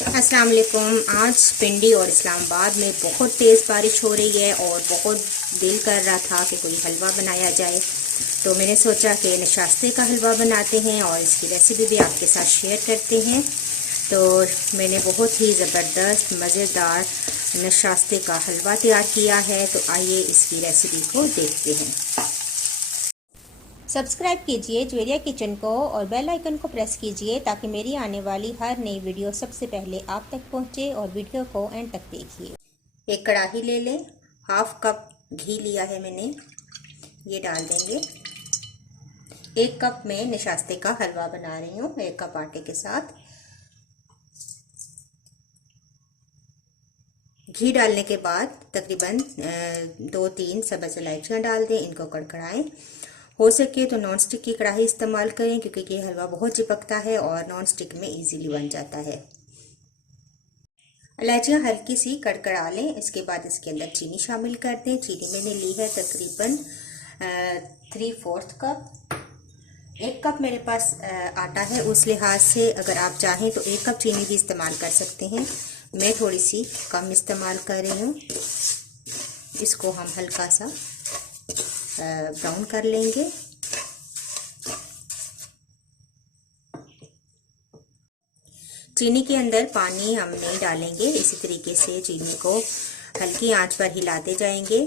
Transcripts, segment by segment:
अस्सलाम वालेकुम। आज पिंडी और इस्लामाबाद में बहुत तेज़ बारिश हो रही है और बहुत दिल कर रहा था कि कोई हलवा बनाया जाए, तो मैंने सोचा कि नशास्ते का हलवा बनाते हैं और इसकी रेसिपी भी आपके साथ शेयर करते हैं। तो मैंने बहुत ही ज़बरदस्त मज़ेदार नशास्ते का हलवा तैयार किया है, तो आइए इसकी रेसिपी को देखते हैं। सब्सक्राइब कीजिए ज्वेरिया किचन को और बेल आइकन को प्रेस कीजिए ताकि मेरी आने वाली हर नई वीडियो सबसे पहले आप तक पहुंचे, और वीडियो को एंड तक देखिए। एक कढ़ाई ले लें, हाफ कप घी लिया है मैंने, ये डाल देंगे। 1 कप में नशास्ते का हलवा बना रही हूँ 1 कप आटे के साथ। घी डालने के बाद तकरीबन 2-3 सब्ज़ इलायचियाँ डाल दें, इनको कड़कड़ाएं। हो सके तो नॉन स्टिक की कढ़ाई इस्तेमाल करें क्योंकि ये हलवा बहुत चिपकता है और नॉन स्टिक में इजीली बन जाता है। इलायचियाँ हल्की सी कड़कड़ा लें, इसके बाद इसके अंदर चीनी शामिल कर दें। चीनी मैंने ली है तकरीबन 3/4 कप। 1 कप मेरे पास आटा है, उस लिहाज से अगर आप चाहें तो 1 कप चीनी भी इस्तेमाल कर सकते हैं। मैं थोड़ी सी कम इस्तेमाल कर रही हूँ। इसको हम हल्का सा ब्राउन कर लेंगे। चीनी के अंदर पानी हम नहीं डालेंगे, इसी तरीके से चीनी को हल्की आंच पर हिलाते जाएंगे।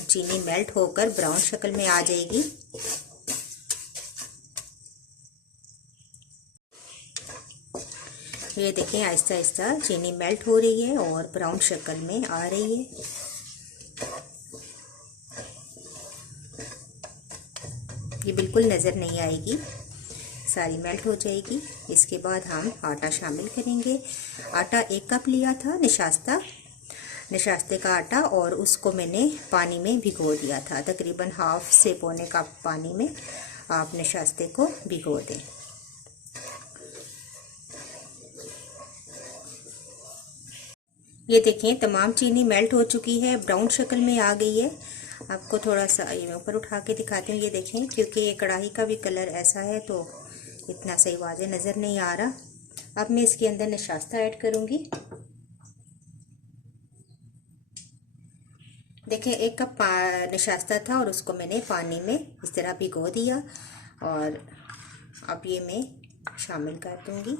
चीनी मेल्ट होकर ब्राउन शक्ल में आ जाएगी। ये देखें, आहिस्ता आहिस्ता चीनी मेल्ट हो रही है और ब्राउन शक्ल में आ रही है। ये बिल्कुल नज़र नहीं आएगी, सारी मेल्ट हो जाएगी। इसके बाद हम आटा शामिल करेंगे। आटा 1 कप लिया था नशास्ते का आटा, और उसको मैंने पानी में भिगो दिया था। तकरीबन हाफ से पौने कप पानी में आप नशास्ते को भिगो दें। ये देखें, तमाम चीनी मेल्ट हो चुकी है, ब्राउन शक्ल में आ गई है। आपको थोड़ा सा ये ऊपर उठा के दिखाती हूँ। ये देखें, क्योंकि ये कढ़ाई का भी कलर ऐसा है तो इतना सही वाज़े नज़र नहीं आ रहा। अब मैं इसके अंदर नशास्ता ऐड करूँगी। देखें, 1 कप नशास्ता था और उसको मैंने पानी में इस तरह भिगो दिया, और अब ये मैं शामिल कर दूँगी।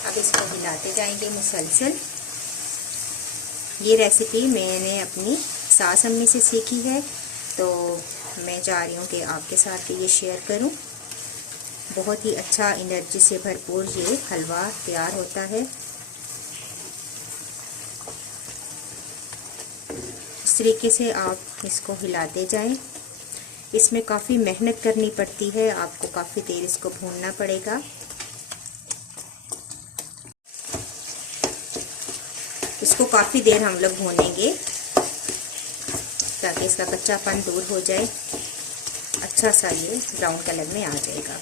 अब इसको हिलाते जाएंगे मुसलसल। ये रेसिपी मैंने अपनी सास अम्मी से सीखी है, तो मैं चाह रही हूँ कि आपके साथ भी ये शेयर करूँ। बहुत ही अच्छा एनर्जी से भरपूर ये हलवा तैयार होता है। इस तरीके से आप इसको हिलाते जाएं। इसमें काफ़ी मेहनत करनी पड़ती है, आपको काफ़ी देर इसको भूनना पड़ेगा। इसको काफ़ी देर हम लोग भूनेंगे ताकि इसका कच्चापन दूर हो जाए। अच्छा सा ये ब्राउन कलर में आ जाएगा।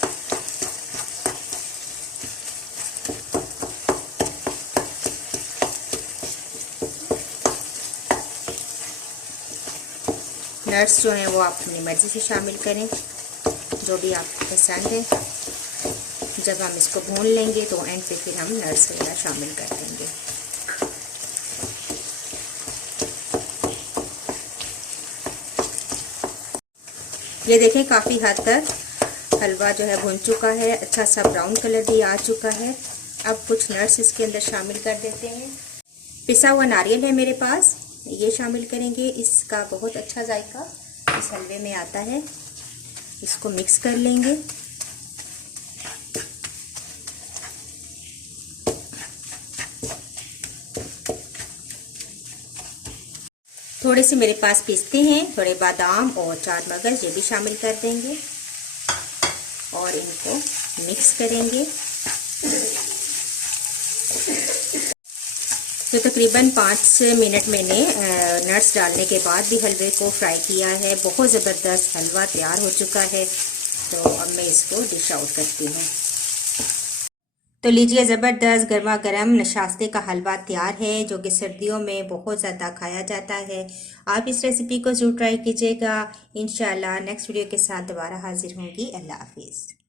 नट्स जो हैं वो आप अपनी मर्ज़ी से शामिल करें, जो भी आपको पसंद है। जब हम इसको भून लेंगे तो एंड पे फिर हम नट्स वगैरह शामिल कर देंगे। ये देखें, काफ़ी हद तक हलवा जो है भुन चुका है, अच्छा सा ब्राउन कलर भी आ चुका है। अब कुछ नट्स इसके अंदर शामिल कर देते हैं। पिसा हुआ नारियल है मेरे पास, ये शामिल करेंगे। इसका बहुत अच्छा जायका इस हलवे में आता है। इसको मिक्स कर लेंगे। थोड़े से मेरे पास पिस्ते हैं, थोड़े बादाम और 4 मगज, ये भी शामिल कर देंगे और इनको मिक्स करेंगे। तो तकरीबन 5 मिनट मैंने नट्स डालने के बाद भी हलवे को फ्राई किया है। बहुत ज़बरदस्त हलवा तैयार हो चुका है। तो अब मैं इसको डिश आउट करती हूँ। तो लीजिए, ज़बरदस्त गर्मा गर्म नशास्ते का हलवा तैयार है, जो कि सर्दियों में बहुत ज़्यादा खाया जाता है। आप इस रेसिपी को ज़रूर ट्राई कीजिएगा। इंशाल्लाह नेक्स्ट वीडियो के साथ दोबारा हाजिर होंगी। अल्लाह हाफिज़।